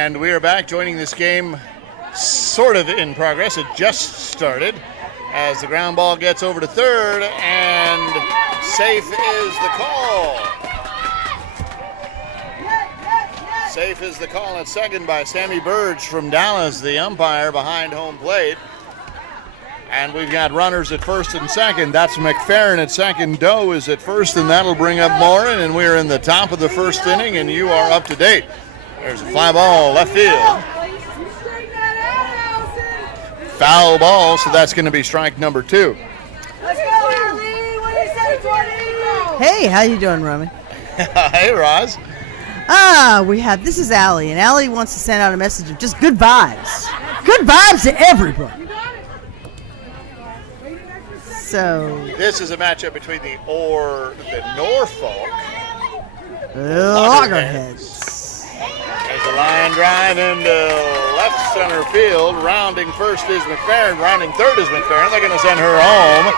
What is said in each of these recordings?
And we are back joining this game sort of in progress. It just started as the ground ball gets over to third, and safe is the call. Safe is the call at second by Sammy Burge from Dallas, the umpire behind home plate. And we've got runners at first and second. That's McFerrin at second. Doe is at first, and that'll bring up Morin. And we're in the top of the first inning, and you are up to date. There's a fly ball left field. Foul ball, so that's going to be strike number 2. Let's go, Allie. What do you say, 20? Hey, how you doing, Roman? Hey, Roz. This is Allie, and Allie wants to send out a message of just good vibes. Good vibes to everybody. So this is a matchup between the Norfolk Lagerheads. There's a line drive into left center field. Rounding first is McFerrin. Rounding third is McFerrin. They're going to send her home.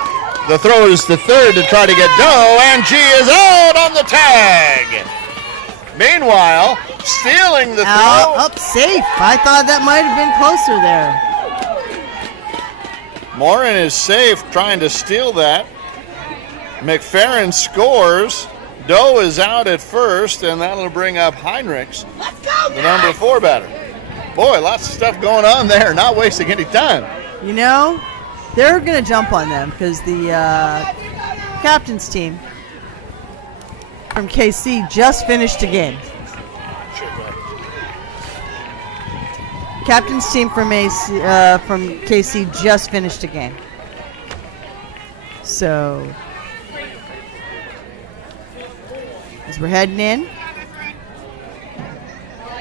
The throw is to third to try to get Doe, and she is out on the tag. Meanwhile, stealing the throw. Up safe. I thought that might have been closer there. Morin is safe trying to steal that. McFerrin scores. Doe is out at first, and that'll bring up Heinrichs, the number 4 batter. Boy, lots of stuff going on there, not wasting any time. You know, they're going to jump on them because the captain's team from KC just finished a game. Captain's team from KC just finished a game. So, as we're heading in,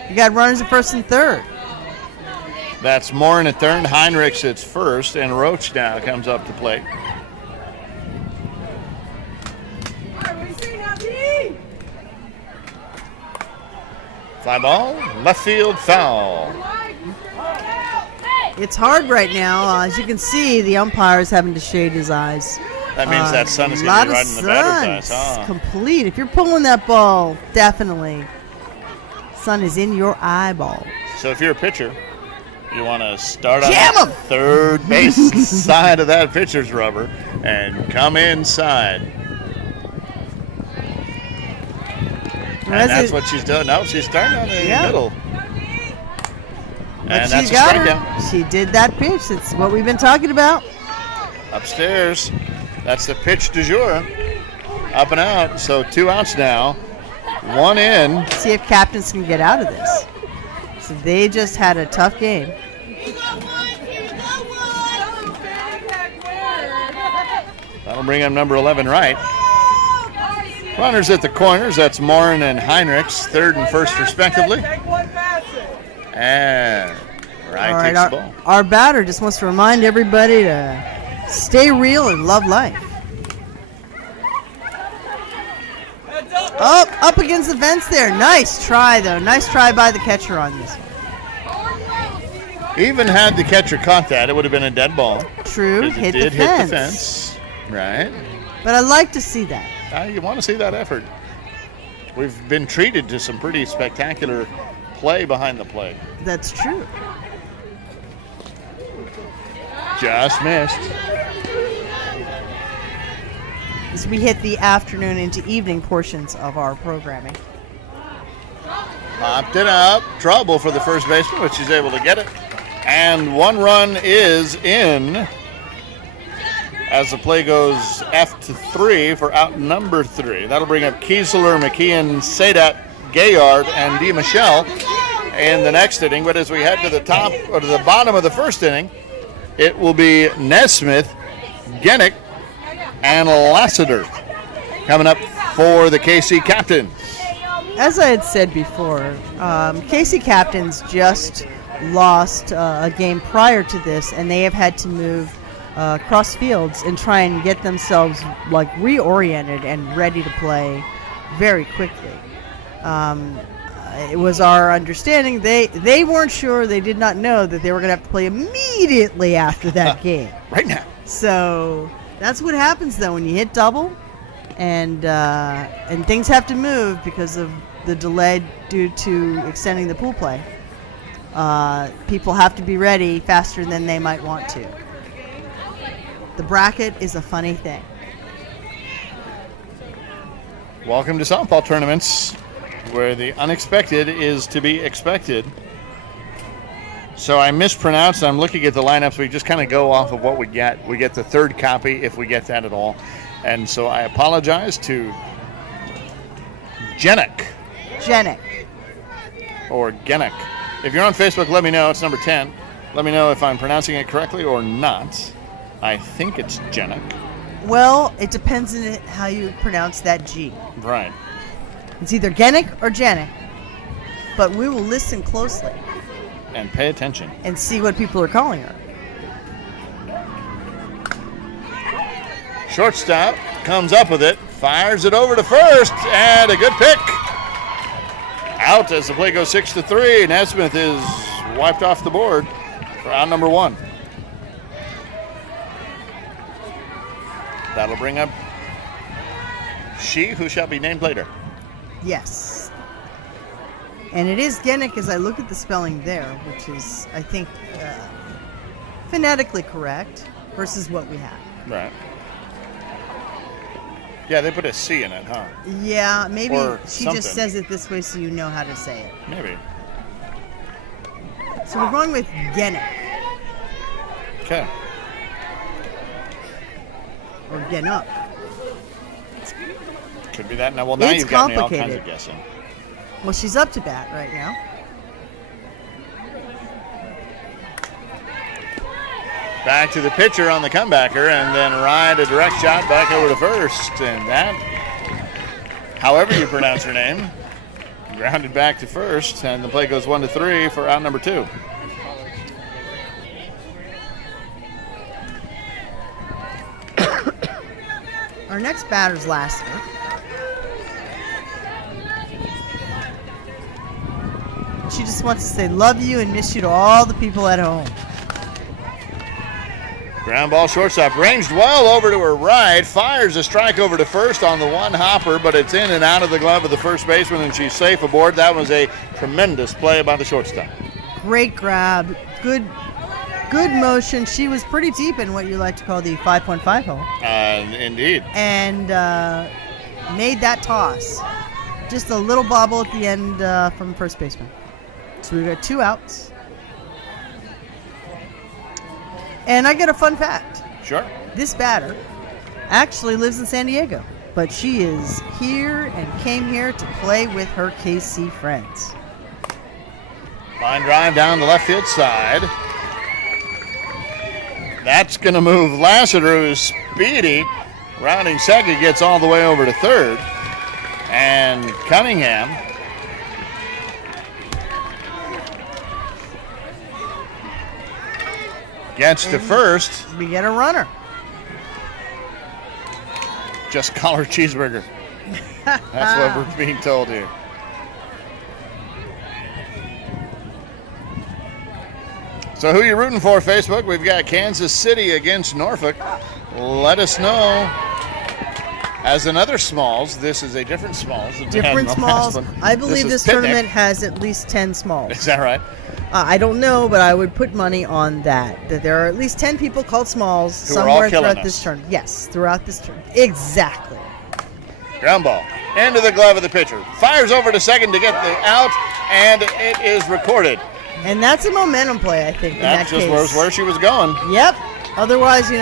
you got runners at first and third. That's Morin at third, Heinrichs at first, and Roach now comes up to plate. Fly ball, left field, foul. It's hard right now. As you can see, the umpire is having to shade his eyes. That means that sun is going to be right in the batter's eyes. Huh? Complete. If you're pulling that ball, definitely, sun is in your eyeball. So if you're a pitcher, you want to start on Jam 'em! the third base side of that pitcher's rubber and come inside. And that's what she's doing. No, she's starting on the middle. But and that's she a got strikeout. her. She did that pitch. It's what we've been talking about. Upstairs. That's the pitch du jour. Up and out. So 2 outs now. 1 in. See if captains can get out of this. So they just had a tough game. That'll bring up number 11 right. Runners at the corners. That's Morin and Heinrichs, third and first respectively. And Ryan takes the ball. Our batter just wants to remind everybody to stay real and love life. Oh, up against the fence there. Nice try, though. Nice try by the catcher on this one. Even had the catcher caught that, it would have been a dead ball. True, hit the fence. Right. But I like to see that. You want to see that effort. We've been treated to some pretty spectacular play behind the plate. That's true. Just missed. As we hit the afternoon into evening portions of our programming. Popped it up. Trouble for the first baseman, but she's able to get it. And 1 run is in as the play goes F-3 for out number 3. That'll bring up Kiesler, McKeon, Sadat, Gayard, and DiMichele in the next inning. But as we head to the top or to the bottom of the first inning, it will be Nesmith, Genick, and Lassiter coming up for the KC Captains. As I had said before, KC Captains just lost a game prior to this, and they have had to move cross fields and try and get themselves reoriented and ready to play very quickly. It was our understanding they weren't sure, they did not know that they were going to have to play immediately after that game. Right now. So that's what happens though when you hit double, and things have to move because of the delay due to extending the pool play. People have to be ready faster than they might want to. The bracket is a funny thing. Welcome to softball tournaments, where the unexpected is to be expected. So I mispronounced. I'm looking at the lineups. We just kind of go off of what we get. We get the third copy, if we get that at all. And so I apologize to Jenik. Or Genik. If you're on Facebook, let me know. It's number 10. Let me know if I'm pronouncing it correctly or not. I think it's Jenik. Well, it depends on how you pronounce that G. Right. It's either Genik or Janik. But we will listen closely. And pay attention. And see what people are calling her. Shortstop comes up with it, fires it over to first, and a good pick. Out as the play goes 6-3. Nesmith is wiped off the board for out number 1. That'll bring up she who shall be named later. Yes. And it is Genik as I look at the spelling there, which is, I think, phonetically correct versus what we have. Right. Yeah, they put a C in it, huh? Yeah, maybe Or she something. just says it this way so you know how to say it. Maybe. So we're going with Genik. Okay. Or Genup. Could be that. Now, well, now It's you've got me all kinds complicated. of guessing. Well, she's up to bat right now. Back to the pitcher on the comebacker, and then ride a direct shot back over to first. And that, however you pronounce her name, grounded back to first, and the play goes 1-3 for out number 2. Our next batter's Lassiter. She just wants to say love you and miss you to all the people at home. Ground ball shortstop, ranged well over to her right, fires a strike over to first on the one hopper, but it's in and out of the glove of the first baseman, and she's safe aboard. That was a tremendous play by the shortstop. Great grab, good motion. She was pretty deep in what you like to call the 5.5 hole. Indeed. And made that toss. Just a little bobble at the end from first baseman. So we've got 2 outs. And I get a fun fact. Sure. This batter actually lives in San Diego, but she is here and came here to play with her KC friends. Line drive down the left field side. That's going to move Lassiter, who's speedy. Rounding second, gets all the way over to third. And Cunningham gets to first. We get a runner. Just call her Cheeseburger. That's what we're being told here. So who are you rooting for, Facebook? We've got Kansas City against Norfolk. Let us know. As another Smalls, this is a different Smalls. than we had in Different the last Smalls. one. I believe is this Picnic. tournament has at least 10 Smalls. Is that right? I don't know, but I would put money on that. That there are at least 10 people called Smalls Who are all somewhere killing throughout us. this tournament. Yes, throughout this tournament. Exactly. Ground ball into the glove of the pitcher. Fires over to second to get the out, and it is recorded. And that's a momentum play, I think, in that That's just case. where she was going. Yep. Otherwise, she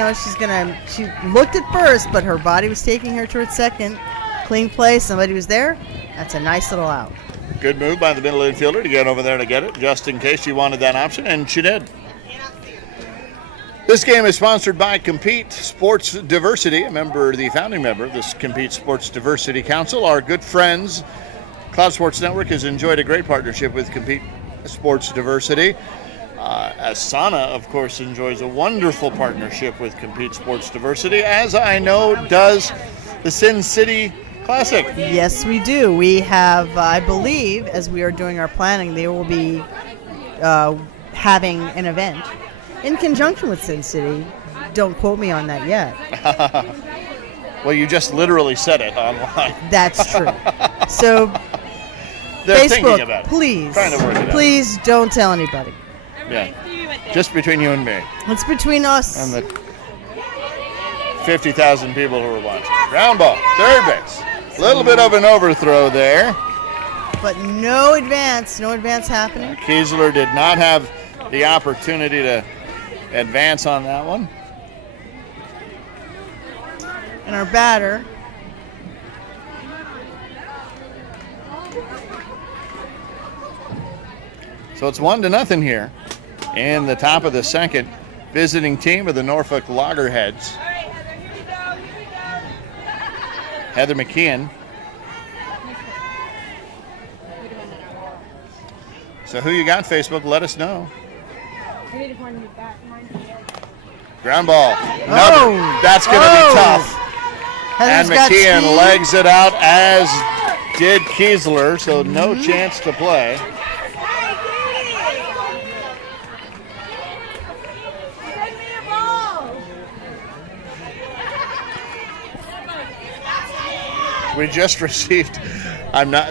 looked at first, but her body was taking her towards second. Clean play. Somebody was there. That's a nice little out. Good move by the middle infielder to get over there to get it, just in case she wanted that option, and she did. This game is sponsored by Compete Sports Diversity, the founding member of this Compete Sports Diversity Council. Our good friends, Cloud Sports Network, has enjoyed a great partnership with Compete Sports Diversity. ASANA, of course, enjoys a wonderful partnership with Compete Sports Diversity, as I know does the Sin City Classic. Yes, we do. We have, I believe, as we are doing our planning, they will be having an event in conjunction with Sin City. Don't quote me on that yet. Well, you just literally said it online. That's true. So They're Facebook, thinking about it. please. Trying to work it out. Please don't tell anybody. Yeah. Just between you and me. It's between us. And the 50,000 people who are watching. Ground ball, third base. A little bit of an overthrow there. But no advance happening. Kiesler did not have the opportunity to advance on that one. And our batter. So it's 1-0 here in the top of the second. Visiting team of the Norfolk Lagerheads. Heather McKeon. So who you got, Facebook? Let us know. Ground ball. Another. That's going to be tough. Heather's And got McKeon speed. legs it out, as did Kiesler, so no chance to play. We just received,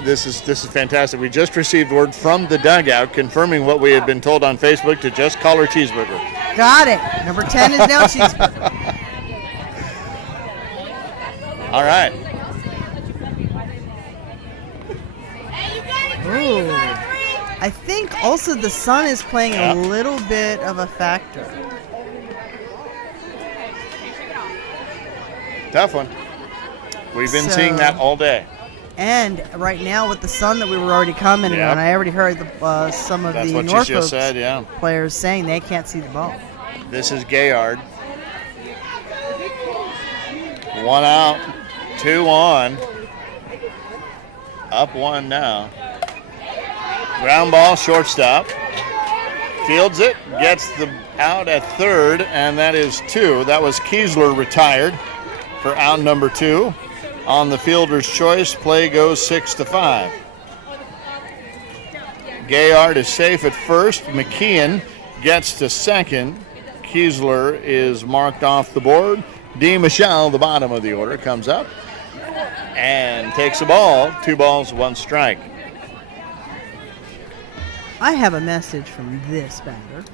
this is fantastic. We just received word from the dugout confirming what we had been told on Facebook to just call her Cheeseburger. Got it. Number 10 is now Cheeseburger. All right. Ooh. I think also the sun is playing Yeah. a little bit of a factor. Tough one. We've been So- seeing that all day. And right now with the sun that we were already commenting Yep. on, I already heard some of That's the what you Norfolk just said, yeah. players saying they can't see the ball. This is Gayard. 1 out, 2 on. Up 1 now. Ground ball, shortstop. Fields it, gets the out at third, and that is 2. That was Kiesler retired for out number 2. On the fielder's choice, play goes 6-5. Gayard is safe at first. McKeon gets to second. Kiesler is marked off the board. D. Michelle, the bottom of the order, comes up and takes a ball. 2 balls, 1 strike. I have a message from this batter.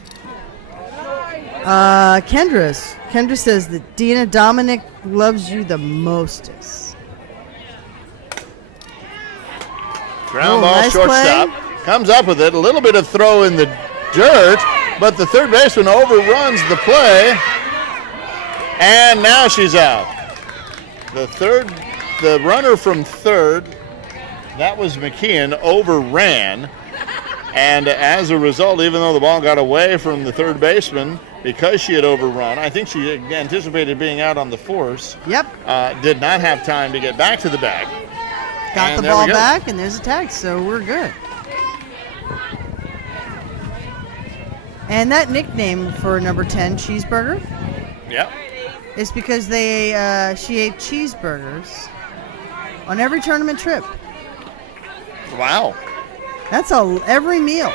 Kendra says that Dina Dominic loves you the mostest. Ground Oh, ball, nice shortstop. play. Comes up with it. A little bit of throw in the dirt, but the third baseman overruns the play. And now she's out. The runner from third, that was McKeon, overran. And as a result, even though the ball got away from the third baseman, because she had overrun, I think she anticipated being out on the force. Yep. Did not have time to get back to the bag. Got And the there we ball go. back, and there's a tag, so we're good. And that nickname for number 10, Cheeseburger, Yep. is because she ate cheeseburgers on every tournament trip. Wow. That's every meal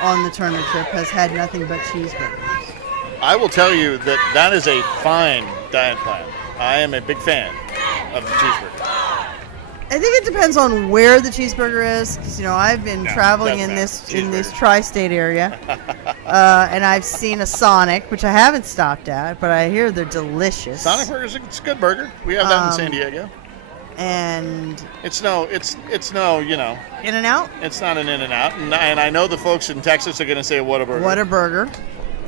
on the tournament trip has had nothing but cheeseburgers. I will tell you that is a fine diet plan. I am a big fan of the cheeseburger. I think it depends on where the cheeseburger is, because I've been No, traveling doesn't in matter. this Cheeseburger. tri-state area, and I've seen a Sonic, which I haven't stopped at, but I hear they're delicious. Sonic Burgers, it's a good burger. We have that in San Diego. And It's no, In and Out. it's not an In-N-Out. And I know the folks in Texas are going to say, what a burger. What a burger,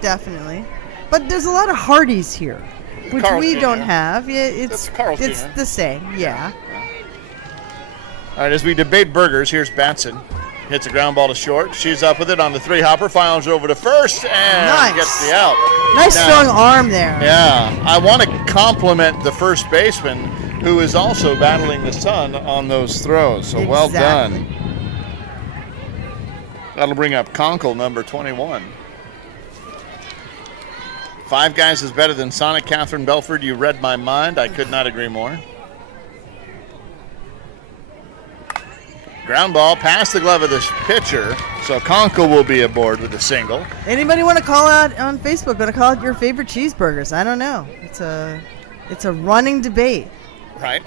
definitely. But there's a lot of Hardee's here, which Carl's we Jr. don't have. Yeah, That's Carl's it's Jr. the same. Yeah. All right, as we debate burgers, here's Batson. Hits a ground ball to short. She's up with it on the 3-hopper. Files over to first and Nice. gets the out. Nice Now- strong arm there. Yeah, I want to compliment the first baseman, who is also battling the sun on those throws. So well Exactly. done. That'll bring up Conkle, number 21. 5 guys is better than Sonic. Catherine Belford, you read my mind. I could not agree more. Ground ball past the glove of the pitcher, so Conkle will be aboard with a single. Anybody want to call out on Facebook? Want to call out your favorite cheeseburgers? I don't know. It's a running debate. Right.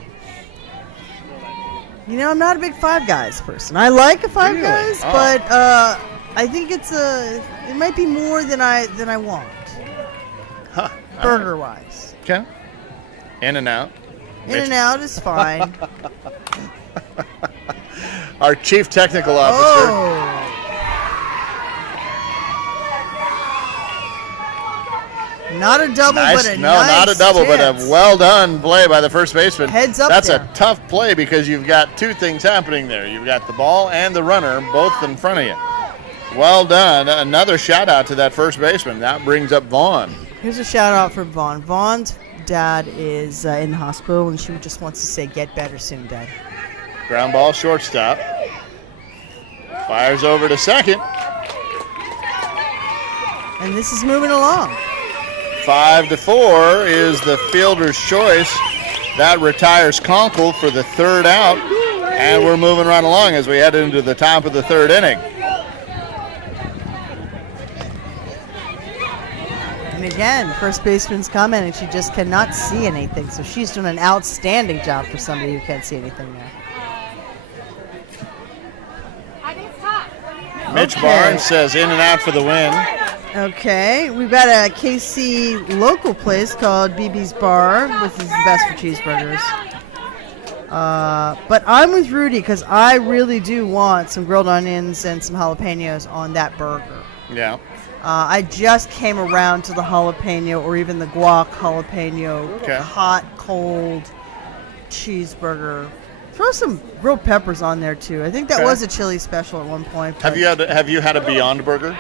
You know, I'm not a big Five Guys person. I like a Five Really? Guys, Oh. but I think it might be more than I want, Huh. burger-wise. Okay. In and out. In and out is fine. Our chief technical officer. Oh. Not a double, Nice. but a No, nice not a double, chance. but a well done play by the first baseman. Heads up That's there. a tough play because you've got two things happening there. You've got the ball and the runner both in front of you. Well done. Another shout out to that first baseman. That brings up Vaughn. Here's a shout out for Vaughn. Vaughn's dad is in the hospital, and she just wants to say, "Get better soon, Dad." Ground ball, shortstop. Fires over to second. And this is moving along. 5-4 is the fielder's choice. That retires Conkle for the third out. And we're moving right along as we head into the top of the third inning. And again, first baseman's commenting she just cannot see anything, so she's doing an outstanding job for somebody who can't see anything there. Mitch Okay. Barnes says in and out for the win. Okay, we've got a KC local place called BB's Bar, which is the best for cheeseburgers. But I'm with Rudy because I really do want some grilled onions and some jalapenos on that burger. Yeah. I just came around to the jalapeno or even the guac jalapeno, Okay. hot, cold cheeseburger. Throw some grilled peppers on there too. I think that Okay. was a chili special at one point. Have you had a Beyond Burger?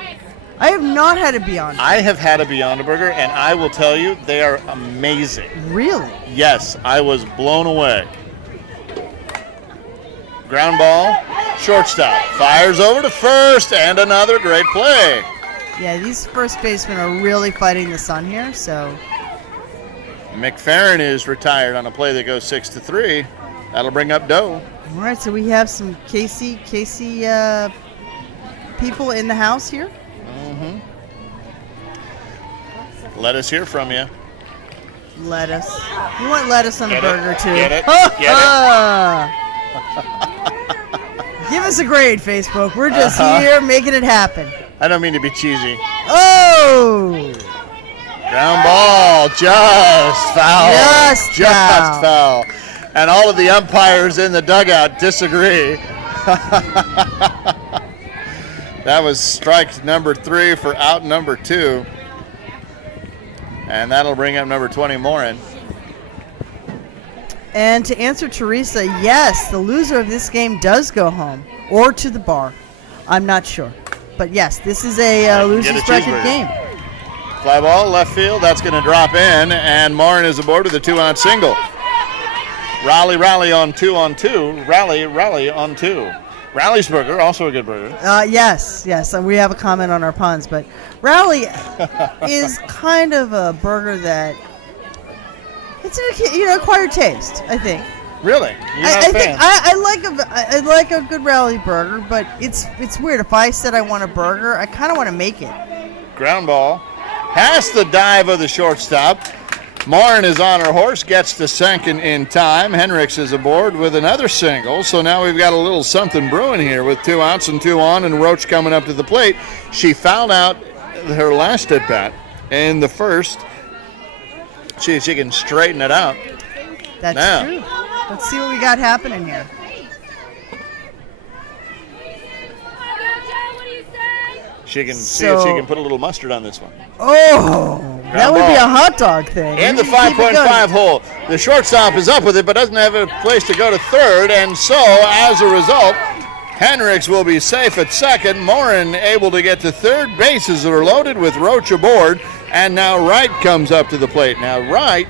I have not had a Beyond. I have had a Beyond Burger, and I will tell you, they are amazing. Really? Yes, I was blown away. Ground ball, shortstop. Fires over to first, and another great play. Yeah, these first basemen are really fighting the sun here. So McFerrin is retired on a play that goes 6-3. That'll bring up Doe. all right, so we have some KC people in the house here. Mm-hmm. Let us hear from you. Lettuce. You want lettuce on Get a it? burger too? Get it? Get Give us a grade, Facebook. We're just Uh-huh. here making it happen. I don't mean to be cheesy. Oh! Ground ball, just foul. Just foul. foul. And all of the umpires in the dugout disagree. That was strike number 3 for out number 2. And that'll bring up number 20, Morin. And to answer Teresa, yes, the loser of this game does go home or to the bar. I'm not sure. But yes, this is a loser's bracket cheeseburger. game. Fly ball, left field, that's going to drop in. And Morin is aboard with a 2-out single. Rally on 2-on-2. Rally on 2. Rally's burger, also a good burger. Yes, and we have a comment on our puns, but Rally is kind of a burger that it's an acquired taste, I think. Really? You're not I a think fan? I like a good Rally burger, but it's weird. If I said I want a burger, I kind of want to make it. Ground ball. Past the dive of the shortstop. Morin is on her horse, gets to second in time. Henricks is aboard with another single. So now we've got a little something brewing here with 2 outs and 2 on, and Roach coming up to the plate. She fouled out her last at bat in the first. See if she can straighten it out. That's Now. true. Let's see what we got happening here. She can see if she So- can put a little mustard on this one. Oh, that would be ball. a hot dog thing. In the You keep it going. 5.5 hole. The shortstop is up with it, but doesn't have a place to go to third, and so as a result, Henricks will be safe at second. Morin able to get to third. Bases are loaded with Roach aboard, and now Wright comes up to the plate. Now Wright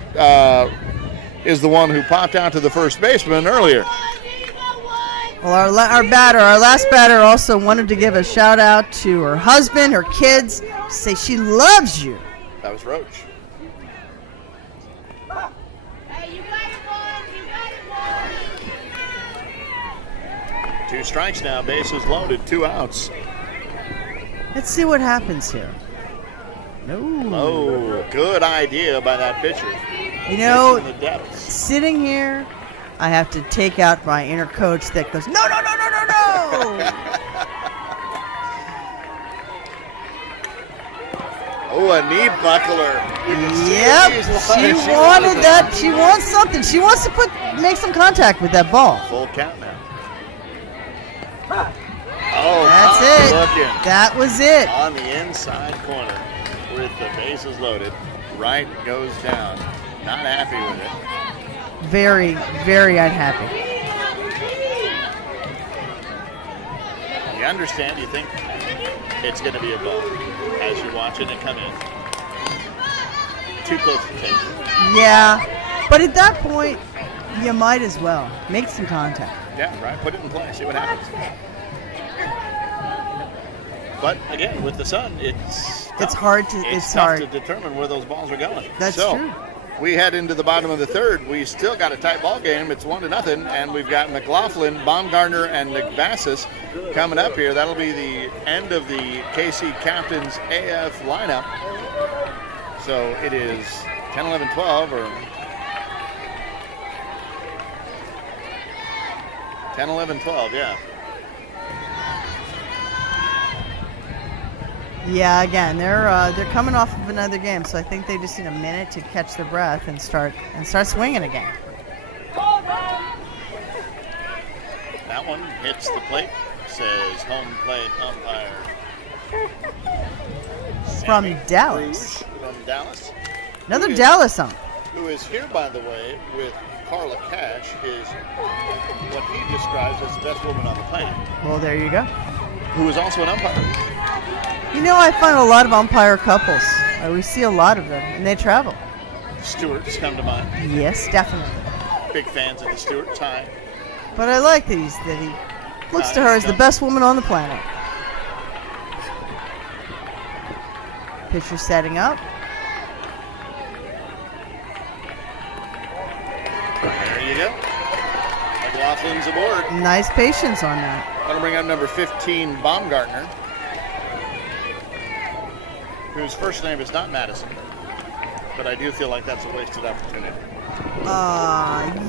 is the one who popped out to the first baseman earlier. Well, our last batter also wanted to give a shout out to her husband, her kids, say she loves you. That was Roach. Two strikes now, bases loaded, 2 outs. Let's see what happens here. No. Oh, good idea by that pitcher. You know, In the depths. sitting here I have to take out my inner coach that goes, no, no, no, no, no, no. Oh, a knee buckler. Yep, she wanted that. She wants something. She wants to make some contact with that ball. Full count now. Oh, that's it. Looking. That was it. On the inside corner with the bases loaded. Right goes down. Not happy with it. Very, very unhappy. You understand, you think it's going to be a ball as you're watching it come in. Too close to take. Yeah, but at that point, you might as well make some contact. Yeah, right. Put it in play. See what happens. But again, with the sun, it's hard to tough to determine where those balls are going. That's true. We head into the bottom of the third. We still got a tight ball game. It's 1-0, and we've got McLaughlin, Baumgartner, and McVassis coming up here. That'll be the end of the KC Captains AF lineup. So it is 10-11-12 or 10-11-12, yeah. Yeah, again, they're coming off of another game, so I think they just need a minute to catch their breath and start swinging again. That one hits the plate, says home plate umpire. From Dallas. From Dallas. Another Dallas ump. Who is here, by the way, with Carla Cash, is what he describes as the best woman on the planet. Well, there you go. Who is also an umpire. You know, I find a lot of umpire couples. We see a lot of them, and they travel. Stewart's come to mind. Yes, definitely. Big fans of the Stewart tie. But I like that he looks to her as the best woman on the planet. Pitcher setting up. There you go. McLaughlin's aboard. Nice patience on that. I'm going to bring up number 15, Baumgartner, whose first name is not Madison, but I do feel like that's a wasted opportunity.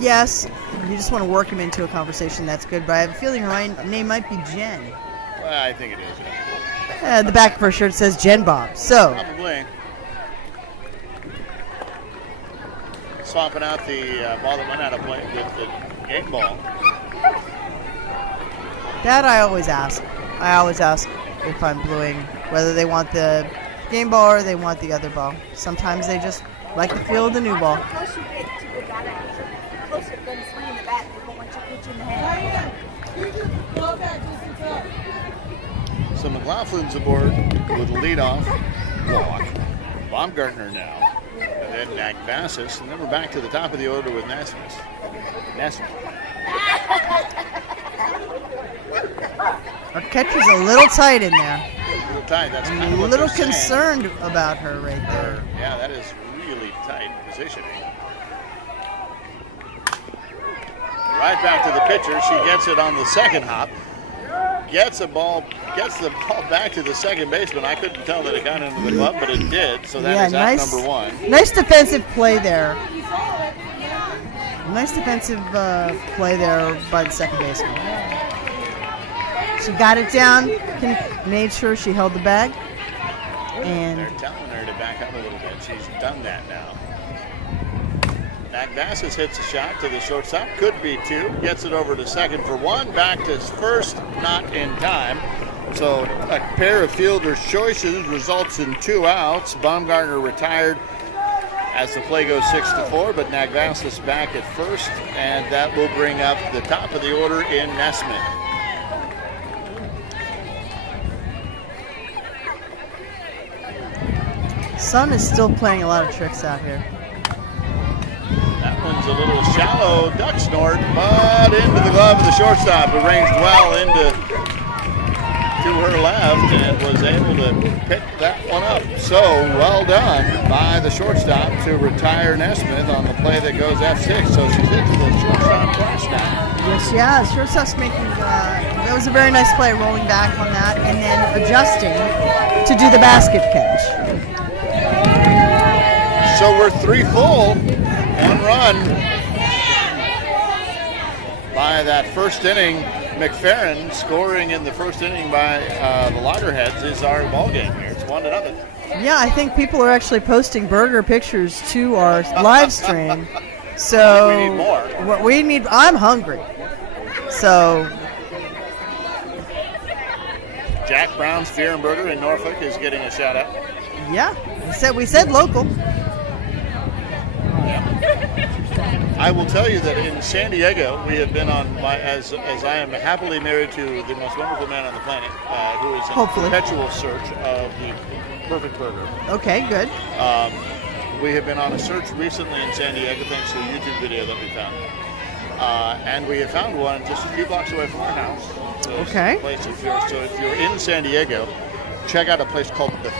Yes, you just want to work him into a conversation. That's good, but I have a feeling her name might be Jen. Well, I think it is. Yeah. The back of her shirt says Jen Bob. So probably. Swapping out the ball that went out of play with the game ball. That I always ask. I always ask if I'm bluing whether they want the game ball or they want the other ball. Sometimes they just like the feel of the new ball. The closer you get to it, closer than swinging the bat, they won't want you to put you in the hand. So McLaughlin's aboard with a leadoff walk. Baumgartner now. And then Nagvasis. And then we're back to the top of the order with Nesmith. Our catcher's a little tight in there. A little tight. That's kind of a what little they're concerned saying. about her right there. Yeah, that is really tight positioning. Right back to the pitcher. She gets it on the second hop. Gets the ball back to the second baseman. I couldn't tell that it got into the glove, but it did. So that is out number one. Nice defensive play there. Nice defensive play there by the second baseman. She got it down, made sure she held the bag. And they're telling her to back up a little bit. She's done that now. Nagvasis hits a shot to the shortstop. Could be two. Gets it over to second for one. Back to first, not in time. So a pair of fielder's choices results in 2 outs. Baumgartner retired as the play goes 6-4, but Nagvasis back at first, and that will bring up the top of the order in Nesmith. Sun is still playing a lot of tricks out here. That one's a little shallow duck snort, but into the glove of the shortstop. Arranged well into to her left and was able to pick that one up. So well done by the shortstop to retire Nesmith on the play that goes F6. So she's hit to the shortstop twice now. Yes, yeah. Shortstop's making, that was a very nice play, rolling back on that and then adjusting to do the basket catch. So we're 3 full, 1 run. by that first inning. McFerrin scoring in the first inning by the Lagerheads is our ball game here. It's 1-0. Yeah, I think people are actually posting burger pictures to our live stream. So we need more. What we need, I'm hungry. So Jack Brown's Fear and Burger in Norfolk is getting a shout out. yeah, we said local. I will tell you that in San Diego, we have been on as I am happily married to the most wonderful man on the planet, who is in Hopefully. perpetual search of the perfect burger. Okay, good. We have been on a search recently in San Diego thanks to a YouTube video that we found. And we have found one just a few blocks away from our house. So Okay. if you're in San Diego, check out a place called The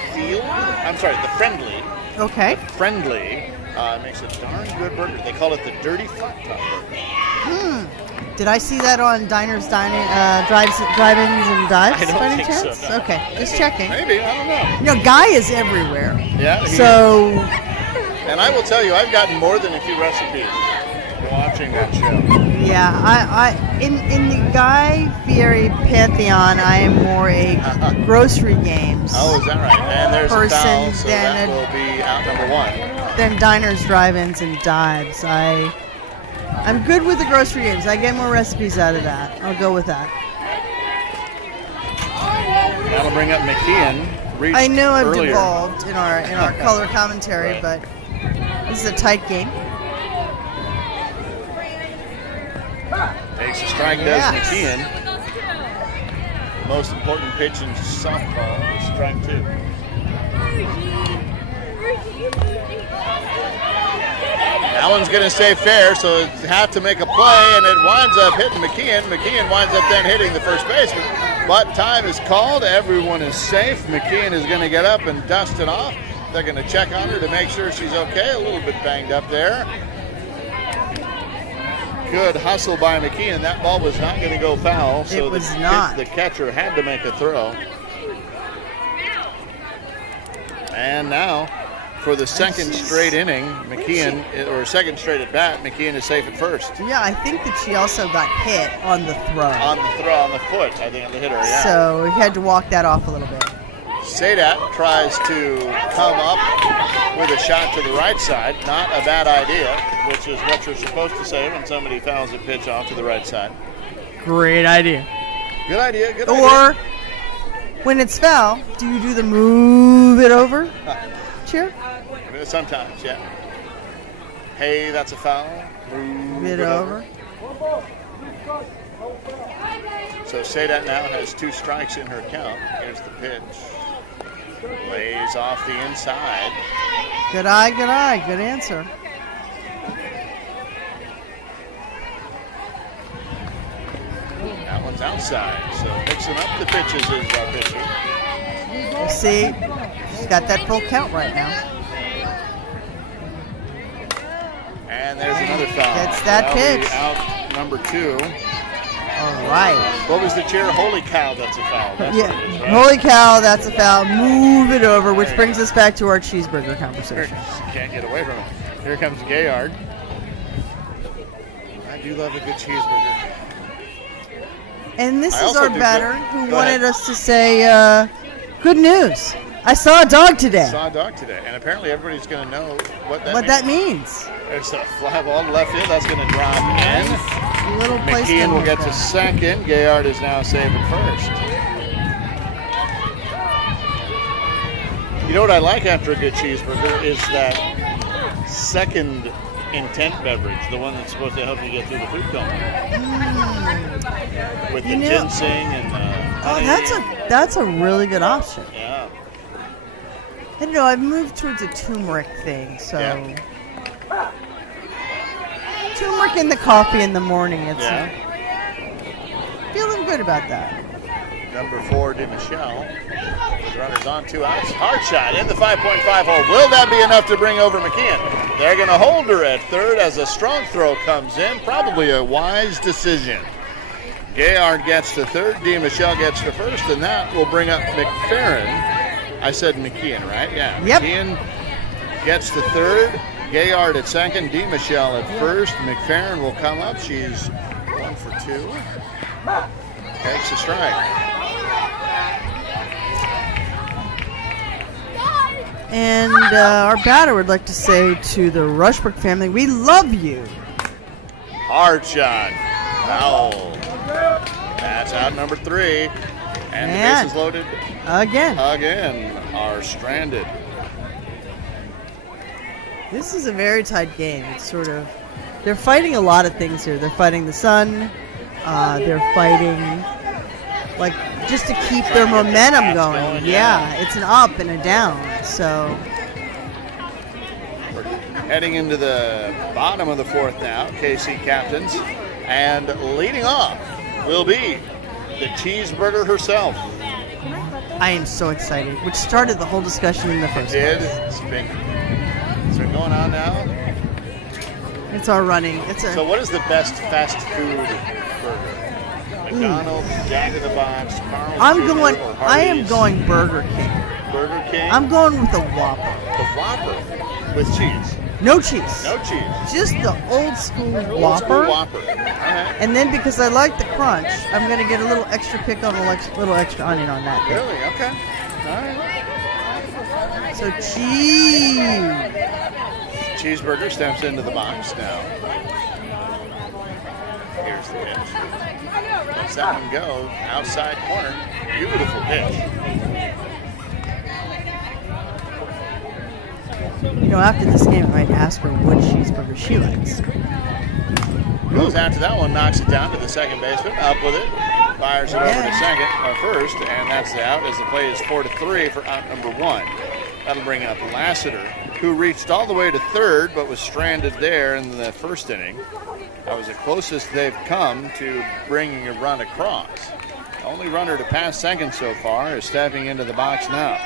Friendly. Okay. Friendly makes a darn good burger. They call it the Dirty Flat Top Burger. Did I see that on Diners, Drive-ins, and Dives I don't by any think so, chance? no. Okay, just checking. Maybe, I don't know. You know, Guy is everywhere. Yeah, he So, And I will tell you, I've gotten more than a few recipes watching that show. yeah, I in the Guy Fieri pantheon, I am more a grocery games Oh, is that right? And there's a person foul, so than that will be out number one. than Diners, Drive-ins, and Dives. I'm good with the grocery games. I get more recipes out of that. I'll go with that. That'll bring up McKeon. I know I've earlier. devolved in our color commentary, Right. but this is a tight game. Takes a strike, Yes. does McKeon. Most important pitch in softball is strike 2. That one's going to stay fair, so it have to make a play, and it winds up hitting McKeon. McKeon winds up then hitting the first baseman. But time is called. Everyone is safe. McKeon is going to get up and dust it off. They're going to check on her to make sure she's okay. A little bit banged up there. Good hustle by McKeon. That ball was not going to go foul, so It was not. the catcher had to make a throw. And now, for the second straight inning, McKeon, or second straight at bat, McKeon is safe at first. Yeah, I think that she also got hit on the throw. On the throw, on the foot, I think, on the hitter, yeah. So we had to walk that off a little bit. Sadat tries to come up with a shot to the right side. Not a bad idea, which is what you're supposed to say when somebody fouls a pitch off to the right side. Great idea. Good idea, good Or idea. when it's foul, do you do the move it over cheer? Sometimes, yeah. Hey, that's a foul. Move It over. So Sadat now has 2 strikes in her count. Here's the pitch. Lays off the inside. Good eye, good eye. Good answer. That one's outside. So mixing up the pitches is our pitcher. You see, she's got that full count right now. And there's another foul. Gets that That'll be pitch. Out number 2. All right. What was the cheer? Holy cow, that's a foul. That's Yeah. what it is, right? Holy cow, that's a foul. Move it over, which brings us back to our cheeseburger conversation. Can't get away from it. Here comes Gayard. I do love a good cheeseburger. And this I is also our do batter good- who go wanted ahead. us to say, good news. I saw a dog today. Saw a dog today, and apparently everybody's going to know what that What means. that means. There's a fly ball to left field. That's going to drop in. Little placement McKeon will with get that. to second. Gayard is now safe at first. You know what I like after a good cheeseburger is that second intent beverage, the one that's supposed to help you get through the food coma. With the You know- ginseng and Oh, honey. that's a really good option. Yeah. I don't know, I've moved towards a turmeric thing, so Yeah. turmeric in the coffee in the morning. It's Yeah. feeling good about that. Number 4, DeMichelle. With runners on, 2 outs. Hard shot in the 5.5 hole. Will that be enough to bring over McKeon? They're going to hold her at third as a strong throw comes in. Probably a wise decision. Gayard gets to third. DeMichelle gets to first, and that will bring up McFerrin. I said McKeon, right? Yeah. Yep. McKeon gets to third. Gayard at second. DeMichelle at first. McFerrin will come up. She's 1, for 2. Takes a strike. And our batter would like to say to the Rushbrook family, we love you. Hard shot. Foul. That's out number 3. And the bases loaded Again are stranded. This is a very tight game. It's sort of, they're fighting a lot of things here. They're fighting the sun. They're fighting, like, just to keep their momentum going. Yeah, it's an up and a down. So We're heading into the bottom of the 4th now. KC captains. And leading off will be the cheeseburger herself. I am so excited, which started the whole discussion in the first Did. place. It's been going on now. It's our running. So what is the best fast food burger? McDonald's, Jack in the Box, Carl's Jr., or I Hardee's? am going Burger King. Burger King? I'm going with the Whopper. The Whopper with cheese. No cheese. No cheese. Just the old school Old school Whopper. Whopper. All right. And then because I like the crunch, I'm going to get a little extra pickle and a little extra onion on that. Really? Okay. All right. So cheese. Cheeseburger steps into the box now. Here's the pitch. Lets that one go outside corner. Beautiful pitch. You know, after this game, I might ask her what cheeseburger she likes. Goes after that one, knocks it down to the second baseman. Up with it. Fires it over to second or first, and that's the out as the play is 4-3 for out number 1. That'll bring up Lassiter, who reached all the way to third but was stranded there in the first inning. That was the closest they've come to bringing a run across. The only runner to pass second so far is stepping into the box now.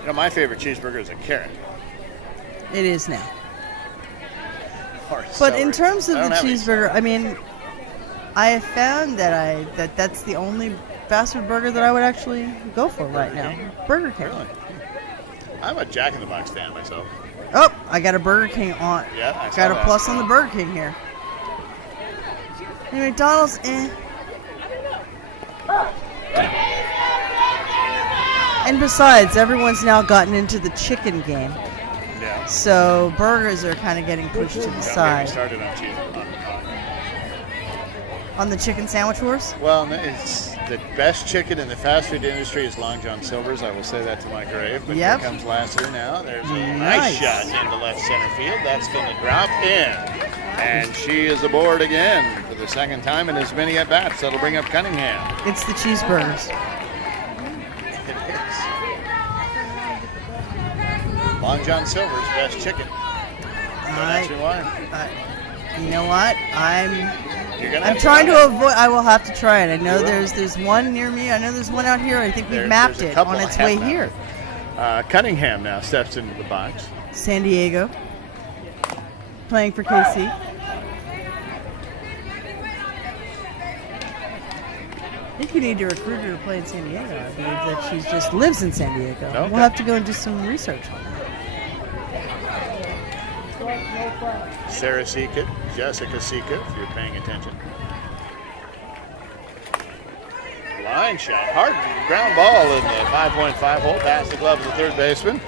You know, my favorite cheeseburger is a carrot. It is now. Or But in celery. terms of I the don't have any cheeseburger, I mean, I have found that that's the only fast food burger that I would actually go for right now. Burger King. Really? I'm a Jack in the Box fan myself. Oh, I got a Burger King on. Yeah, I saw got a that. plus on the Burger King here. Hey, McDonald's, And besides, everyone's now gotten into the chicken game. Yeah. So burgers are kind of getting pushed to the Don't get me side. started on cheeseburger. On the chicken sandwich wars? Well, it's the best chicken in the fast food industry is Long John Silver's. I will say that to my grave. But Yep. here comes Lassiter now. There's a nice shot into left center field. That's going to drop in. And she is aboard again for the second time in as many at-bats. That'll bring up Cunningham. It's the cheeseburgers. It is. Long John Silver's best chicken. Don't ask me why. You know what? I'm You're gonna I'm have trying try to it. avoid. I will have to try it. I know You will. there's one near me. I know there's one out here. I think we've There's mapped a it couple on I its have way mapped. here. Cunningham now steps into the box. San Diego, playing for KC. I think you need to recruit her to play in San Diego. I believe that she just lives in San Diego. Okay. We'll have to go and do some research on that. Sarah Seekett, Jessica Seekett, if you're paying attention. Line shot, hard ground ball in the 5.5 hole, past the glove of the third baseman.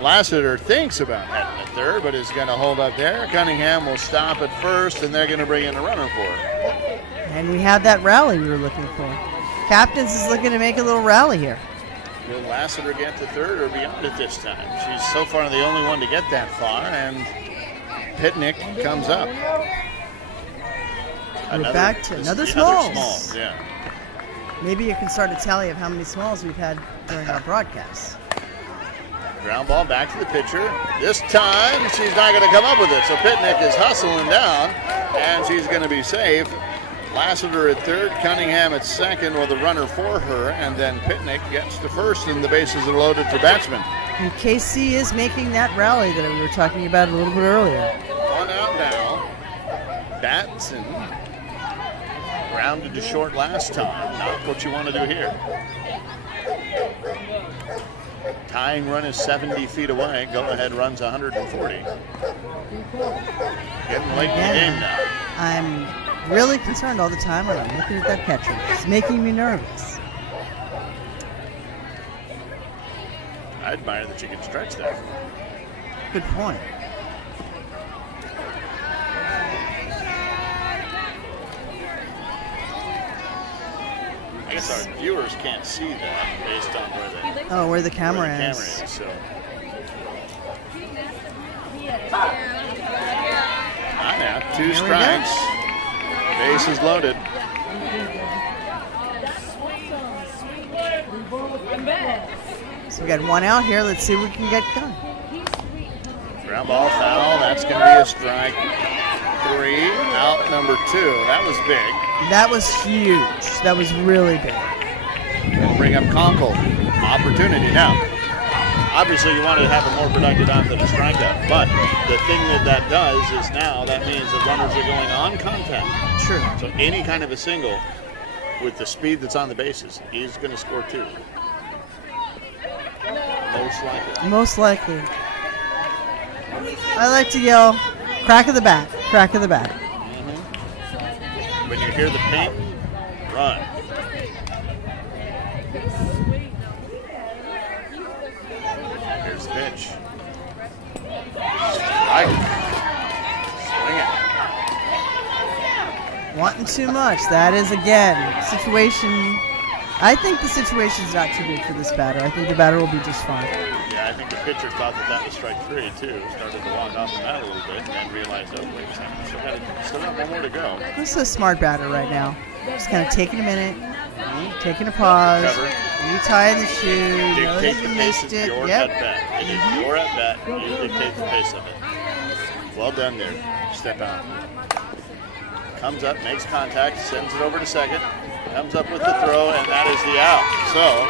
Lassiter thinks about heading to third, but is going to hold up there. Cunningham will stop at first, and they're going to bring in a runner for her. And we have that rally we were looking for. Captains is looking to make a little rally here. Will Lassiter get to third or beyond it this time? She's so far the only one to get that far, and Pitnick comes up. We're back to another Smalls. Smalls. Yeah. Maybe you can start a tally of how many smalls we've had during our broadcasts. Ground ball back to the pitcher. This time, she's not going to come up with it. So Pitnick is hustling down, and she's going to be safe. Lassiter at third, Cunningham at second with a runner for her, and then Pitnick gets to first, and the bases are loaded for batsmen. And KC is making that rally that we were talking about a little bit earlier. One out now. Batson Grounded to short last time. Not what you want to do here. Tying run is 70 feet away. Go ahead runs 140. Getting late in the game now. I'm really concerned all the time when I'm looking at that catcher. It's making me nervous. I admire that you can stretch that. Good point. I guess our viewers can't see that based on Where the camera where the is. camera is. So. Now, 2 strikes. Base is loaded. So we got 1 out here. Let's see what we can get done. Ground ball foul. That's going to be a strike 3. Out number 2. That was big. That was huge. That was really big. We'll bring up Conkle. Opportunity now. Obviously, you wanted to have a more productive out than a strikeout, but the thing that does is now that means the runners are going on contact. True. So any kind of a single with the speed that's on the bases, he's going to score 2. Most likely. Most likely. I like to yell, crack of the bat, crack of the bat. When you hear the paint, run. Here's the pitch. Strike. Swing it. Wanting too much. That is, again, situation. I think the situation's not too big for this batter. I think the batter will be just fine. Yeah, I think the pitcher thought that was strike 3, too. Started to walk off the bat a little bit and then realized, oh, wait a second, still got one more to go. This is a smart batter right now. Just kind of taking a minute, taking a pause, Cover. retying the shoe, know Dictate that the you pace missed of it. your Yep. at-bat. It is your at-bat. You dictate the pace of it. Well done there. Step out. Comes up, makes contact, sends it over to second. Comes up with the throw, and that is the out. So,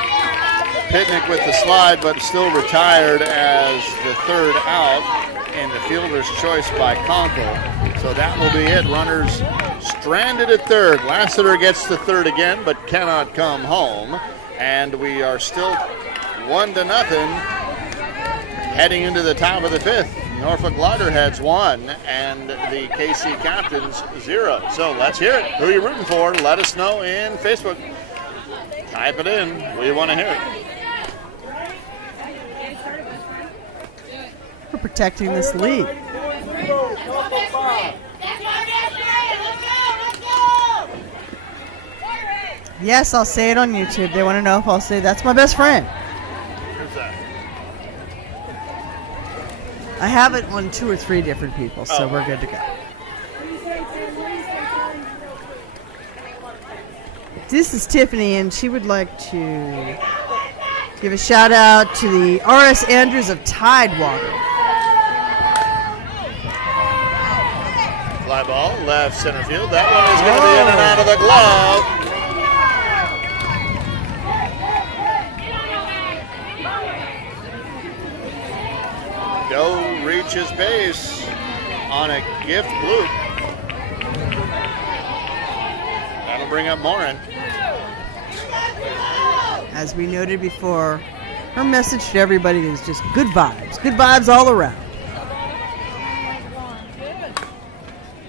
Pitnick with the slide, but still retired as the 3rd out, and the fielder's choice by Conkle. So that will be it. Runners stranded at 3rd. Lassiter gets to 3rd again, but cannot come home. And we are still 1-0 heading into the top of the 5th. Norfolk Lagerheads 1 and the KC Captains 0. So let's hear it. Who are you rooting for? Let us know in Facebook. Type it in. We want to hear it. For protecting this lead. Yes, I'll say it on YouTube. They want to know if I'll say that's my best friend. Who's that? I have it on 2 or 3 different people, so we're good to go. This is Tiffany, and she would like to give a shout out to the R.S. Andrews of Tidewater. Fly ball, left center field. That one is going to be in and out of the glove. Doe reaches base on a gift loop. That'll bring up Morin. As we noted before, her message to everybody is just good vibes. Good vibes all around.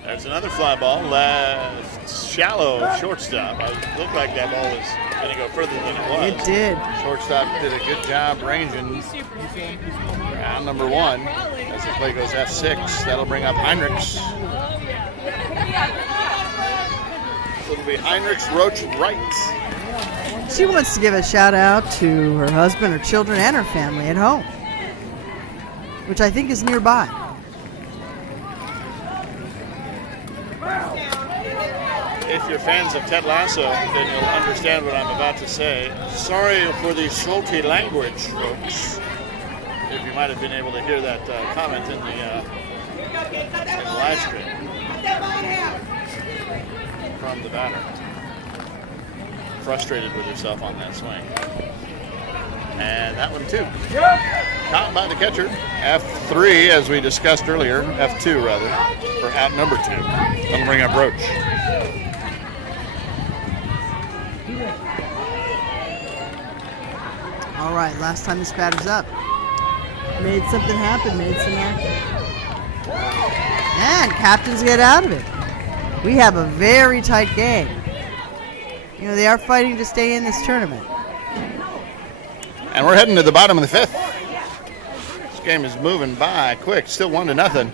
There's another fly ball, left shallow shortstop. It looked like that ball was going to go further than it was. It did. Shortstop did a good job ranging round number 1 as the play goes F6. That'll bring up Heinrichs. So it'll be Heinrichs, Roach, Wright. She wants to give a shout out to her husband, her children, and her family at home, which I think is nearby. If you're fans of Ted Lasso, then you'll understand what I'm about to say. Sorry for the salty language, folks. If you might have been able to hear that comment in the live stream from the batter. Frustrated with herself on that swing. And that one too. Caught by the catcher. F3, as we discussed earlier. F2 rather, for out number 2. That'll bring up Roach. All right, last time this batter's up. Made something happen, made some action. And captains get out of it. We have a very tight game. You know, they are fighting to stay in this tournament. And we're heading to the bottom of the 5th. This game is moving by quick, still 1-0.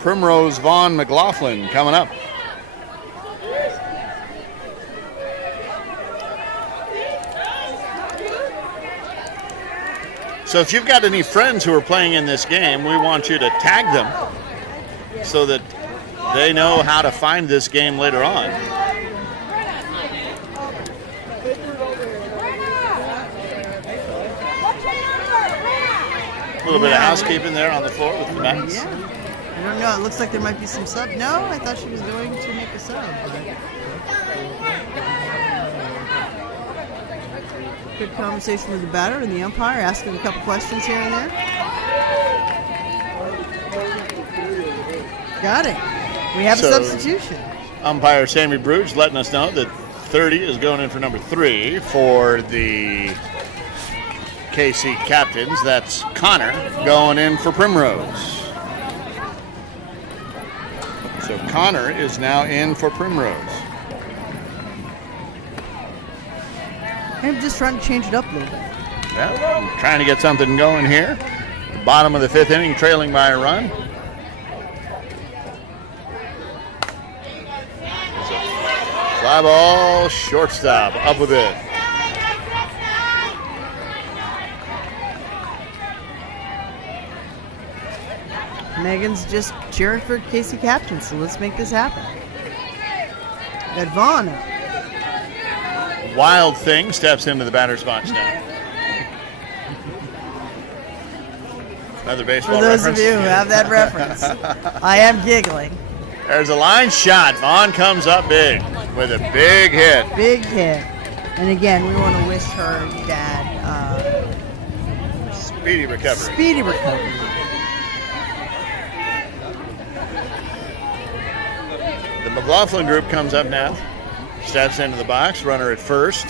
Primrose, Vaughn, McLaughlin coming up. So if you've got any friends who are playing in this game, we want you to tag them so that they know how to find this game later on. A little bit of housekeeping there on the floor with the bats. Yeah. I don't know. It looks like there might be some sub. No, I thought she was going to make a sub. Good conversation with the batter and the umpire, asking a couple questions here and there. Got it. We have a substitution. Umpire Sammy Bruge letting us know that 30 is going in for number 3 for the KC Captains. That's Connor going in for Primrose. So Connor is now in for Primrose. I'm just trying to change it up a little bit. Yeah, I'm trying to get something going here. The bottom of the 5th inning, trailing by a run. It's a fly ball, shortstop, up with it. Megan's just cheering for KC Captain, so let's make this happen. Got Vaughn up. Wild Thing steps into the batter's box now. Another baseball For those reference. of you who have that reference, I am giggling. There's a line shot. Vaughn comes up big with a big hit. Big hit. And again, we want to wish her dad Speedy recovery. speedy recovery. The McLaughlin group comes up now. Steps into the box. Runner at first.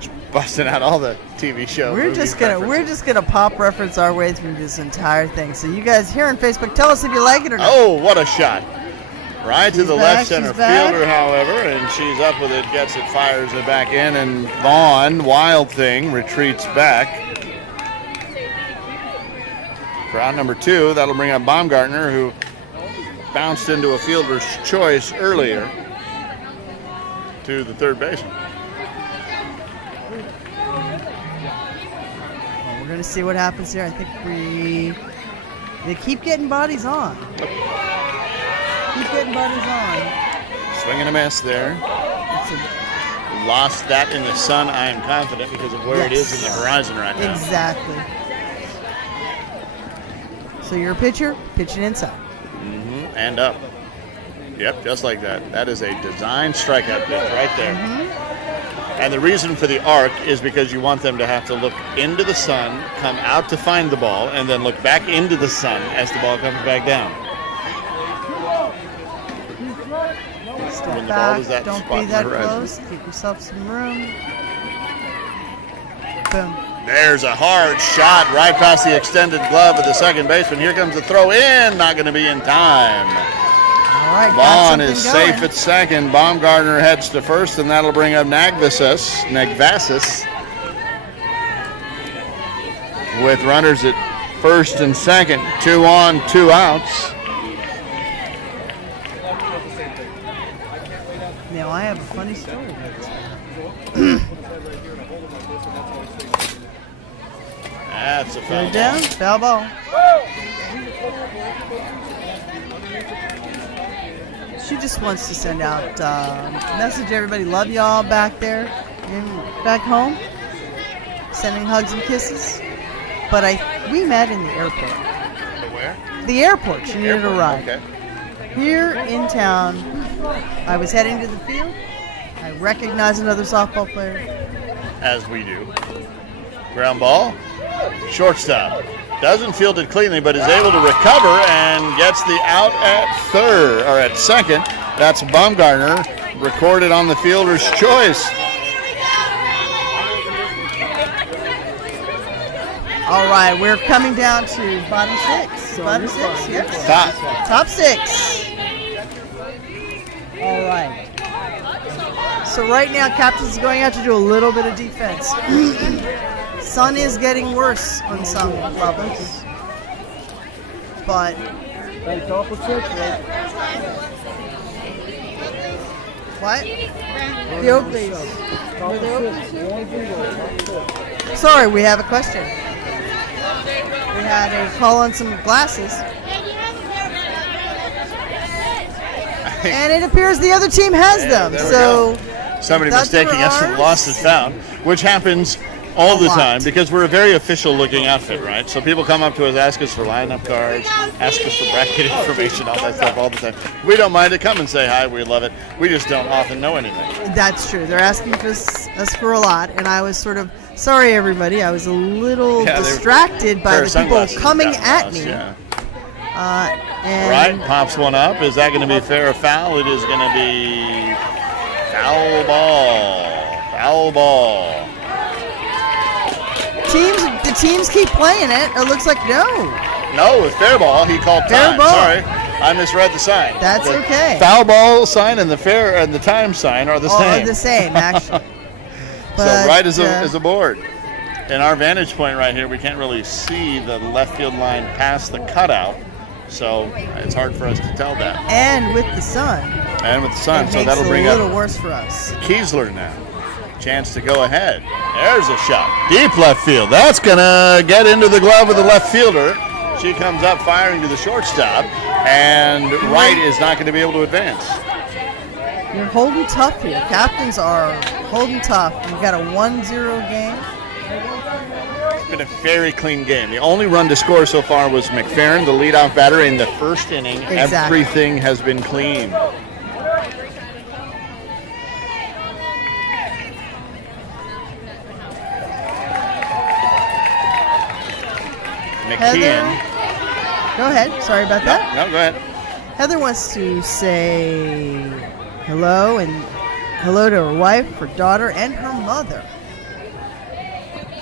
Just busting out all the TV show. We're just gonna pop reference our way through this entire thing. So you guys here on Facebook, tell us if you like it or not. Oh, what a shot. Right to the back, left center she's back. fielder, however, and she's up with it, gets it, fires it back in, and Vaughn, Wild Thing, retreats back. For out number 2, that'll bring up Baumgartner, who bounced into a fielder's choice earlier to the third baseman. Well, we're gonna see what happens here. I think they keep getting bodies on. Keep getting bodies on. Swing and a miss there. Lost that in the sun, I am confident, because of where it is in the horizon right now. Exactly. So you're a pitcher, pitching inside. And up. Yep, just like that. That is a design strikeout pitch right there. And the reason for the arc is because you want them to have to look into the sun, come out to find the ball, and then look back into the sun as the ball comes back down. Step When the ball back, is that don't spot be in the that horizon. close. Get yourself some room. Boom. There's a hard shot right past the extended glove of the second baseman. Here comes the throw in, not going to be in time. All right, got Vaughn something is going. safe at second. Baumgartner heads to first, and that'll bring up Nagvasis with runners at first and second. 2 on, 2 outs. Now I have a funny story. That's a foul. Third down, foul ball. She just wants to send out a message to everybody. Love y'all back there and back home. Sending hugs and kisses. But we met in the airport. Where? The airport. She needed a ride. Okay. Here in town, I was heading to the field. I recognized another softball player. As we do. Ground ball. Shortstop. Doesn't field it cleanly, but is able to recover and gets the out at second. That's Baumgartner, recorded on the fielder's choice. All right, we're coming down to bottom six. Bottom six, yes. Top six. All right. So right now, Captain's going out to do a little bit of defense. Sun is getting worse on some levels, but what? The Oakleys. Sorry, we have a question. We had a call on some glasses. And it appears the other team has them. There we So somebody that's mistaking us for ours. lost and found, which happens all A the lot. time because we're a very official-looking outfit, right? So people come up to us, ask us for lineup cards, ask us for bracket information, all that stuff all the time. We don't mind it. Come and say hi. We love it. We just don't often know anything. That's true. They're asking us for a lot, and I was sort of sorry, everybody. I was a little Yeah, distracted by Pair the of people sunglasses coming got at lost, me. Yeah. And Right, pops one up. Is that going to be fair or foul? It is going to be foul ball. Foul ball. The teams keep playing it. It looks like no. No, it's fair ball. He called Fair time. ball. Sorry, I misread the sign. That's The okay. Foul ball sign and the fair and the time sign are the All same. are the same, actually. So But, right as a board. In our vantage point right here, we can't really see the left field line past the cutout, so it's hard for us to tell that. and with the sun, And with the sun, it so makes that'll it bring a little up worse for us. Kiesler now. Chance to go ahead. There's a shot. Deep left field. That's going to get into the glove of the left fielder. She comes up firing to the shortstop, and right is not going to be able to advance. You're holding tough here. Captains are holding tough. We've got a 1-0 game. It's been a very clean game. The only run to score so far was McFerrin, the leadoff batter, in the first inning. Exactly. Everything has been clean. Heather, McKeon. go ahead. Sorry about that. No, go ahead. Heather wants to say hello and hello to her wife, her daughter, and her mother.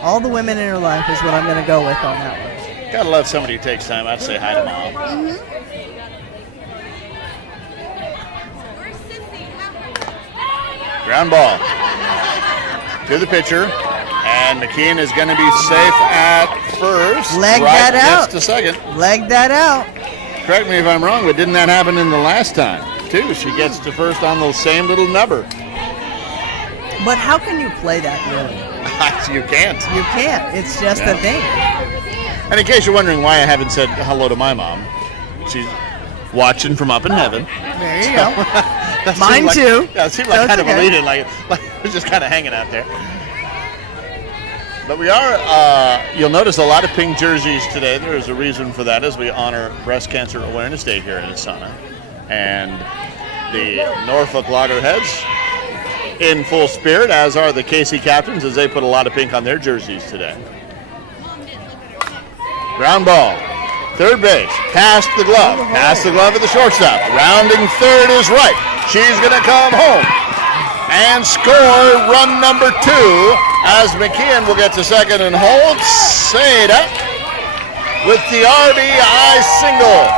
All the women in her life is what I'm going to go with on that one. Gotta love somebody who takes time out to say hi to mom. Ground ball to the pitcher, and McKeon is going to be safe at first. Leg right that out. Gets to second. Leg that out. Correct me if I'm wrong, but didn't that happen in the last time too? She gets to first on the same little number. But how can you play that really? You can't. You can't. It's just Yeah. a thing. And in case you're wondering why I haven't said hello to my mom, she's watching from up in heaven. There you go. That Mine seemed like, too. Yeah, it seemed like That's kind of a okay. lead-in, like we're just kind of hanging out there. But we are, you'll notice a lot of pink jerseys today. There is a reason for that as we honor Breast Cancer Awareness Day here in ASANA. And the Norfolk Lagerheads in full spirit, as are the KC Captains, as they put a lot of pink on their jerseys today. Ground ball. Third base, past the glove of the shortstop. Rounding third is right. She's going to come home and score run number 2 as McKeon will get to second and hold Seda with the RBI single.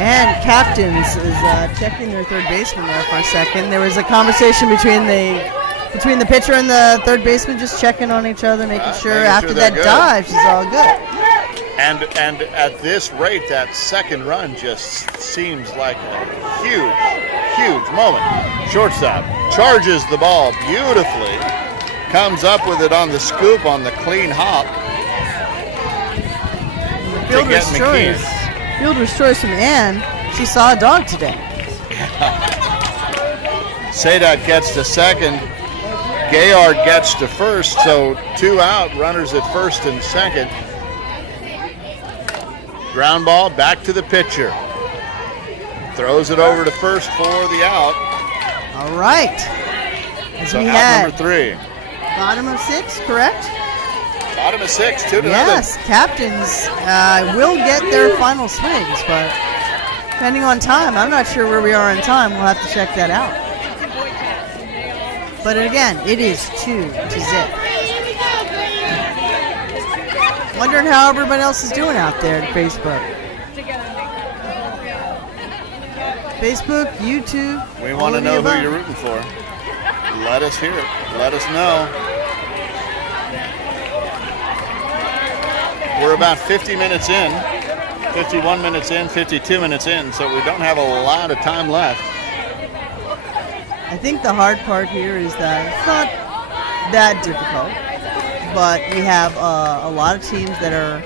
And Captains is checking their third baseman there for a second. There was a conversation between the pitcher and the third baseman, just checking on each other, making sure making after sure that they're good. dive, she's all good. And at this rate, that second run just seems like a huge moment. Shortstop charges the ball beautifully, comes up with it on the scoop on the clean hop to get McKeon. Fielder's choice from Ann. She saw a dog today. Sadat gets to second. Gayard gets to first, so 2 out, runners at first and second. Ground ball back to the pitcher. Throws it over to first for the out. All right. As So we out had number 3. bottom of 6, correct? Bottom of 6, 2-0. Yes, Captains will get their final swings, but depending on time, I'm not sure where we are in time. We'll have to check that out. But again, it is 2-0. Wondering how everybody else is doing out there at Facebook. Facebook, YouTube. We want to know who you're rooting for. Let us hear it. Let us know. We're about 50 minutes in, 51 minutes in, 52 minutes in, so we don't have a lot of time left. I think the hard part here is that it's not that difficult, but we have a lot of teams that are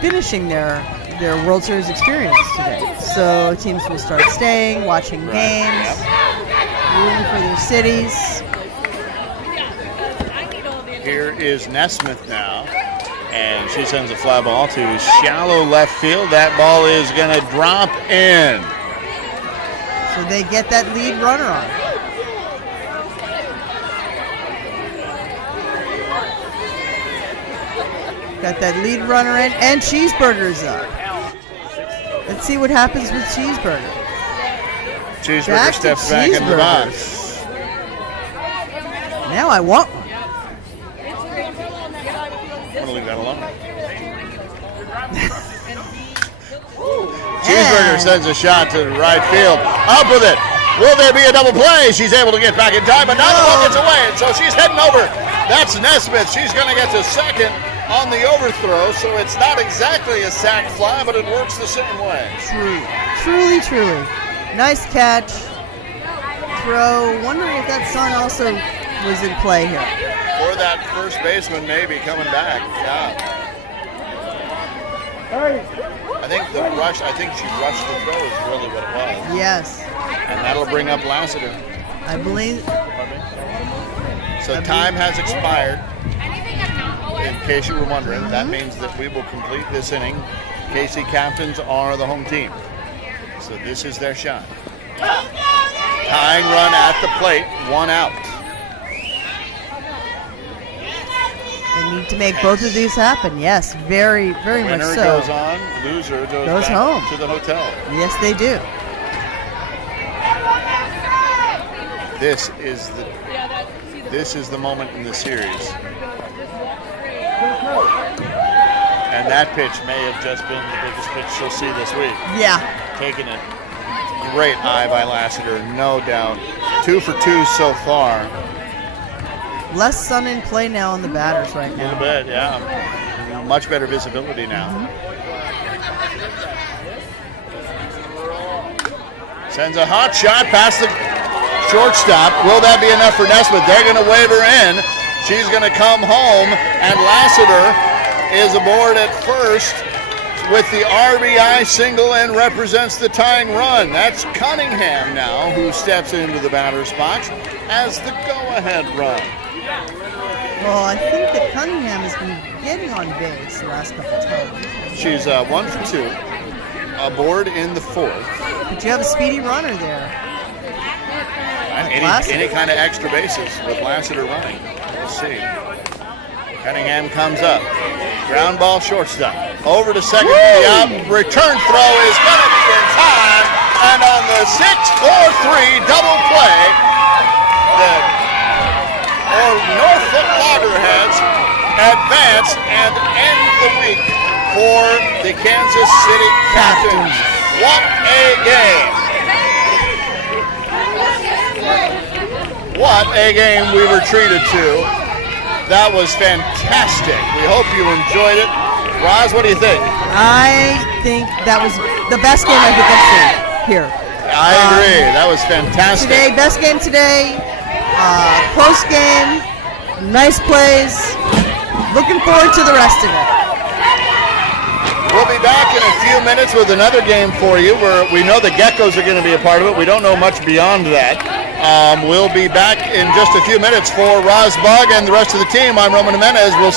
finishing their World Series experience today. So teams will start staying, watching games, rooting for their cities. Here is Nesmith now, and she sends a fly ball to shallow left field. That ball is going to drop in. So they get that lead runner on. Got that lead runner in, and Cheeseburger's up. Let's see what happens with Cheeseburger. Cheeseburger steps back in the box. Now I want one. I'm going to leave that alone. Cheeseburger sends a shot to right field. Up with it. Will there be a double play? She's able to get back in time, but now the ball gets away, and so she's heading over. That's Nesmith. She's going to get to second on the overthrow, so it's not exactly a sac fly, but it works the same way. Truly. Nice catch. Throw. Wondering if that sun also was in play here. Or that first baseman maybe coming back. Yeah. I think she rushed the throw is really what it was. Yes. And that'll bring up Lassiter. I believe. So time has expired. In case you were wondering, that means that we will complete this inning. KC Captains are the home team. So this is their shot. Tying run at the plate, 1 out. They need to make both of these happen. Yes, very much so. Winner goes on, loser goes back home to the hotel. Yes, they do. This is the moment in the series. And that pitch may have just been the biggest pitch she'll see this week. Yeah. Taking it. Great eye by Lassiter, no doubt. 2 for 2 so far. Less sun in play now on the batters right A now. little bit, yeah. Much better visibility now. Sends a hot shot past the shortstop. Will that be enough for Nesmith? They're going to wave her in. She's going to come home, and Lassiter is aboard at first with the RBI single and represents the tying run. That's Cunningham now, who steps into the batter's box as the go-ahead run. Well, I think that Cunningham has been getting on base the last couple of times. She's 1 for 2, aboard in the 4th. But you have a speedy runner there. Any kind of extra bases with Lassiter running. We'll see. Cunningham comes up. Ground ball shortstop. Over to second for the out. Return throw is going to be in time. And on the 6-4-3 double play, the Norfolk Lagerheads advance and end the week for the Kansas City Captains. What a game. What a game we were treated to. That was fantastic. We hope you enjoyed it. Roz, what do you think? I think that was the best game I think I've seen here. I agree. That was fantastic. Today, best game today. Close game. Nice plays. Looking forward to the rest of it. We'll be back in a few minutes with another game for you where we know the Geckos are going to be a part of it. We don't know much beyond that. We'll be back in just a few minutes for Roz Bug and the rest of the team. I'm Roman Jimenez. We'll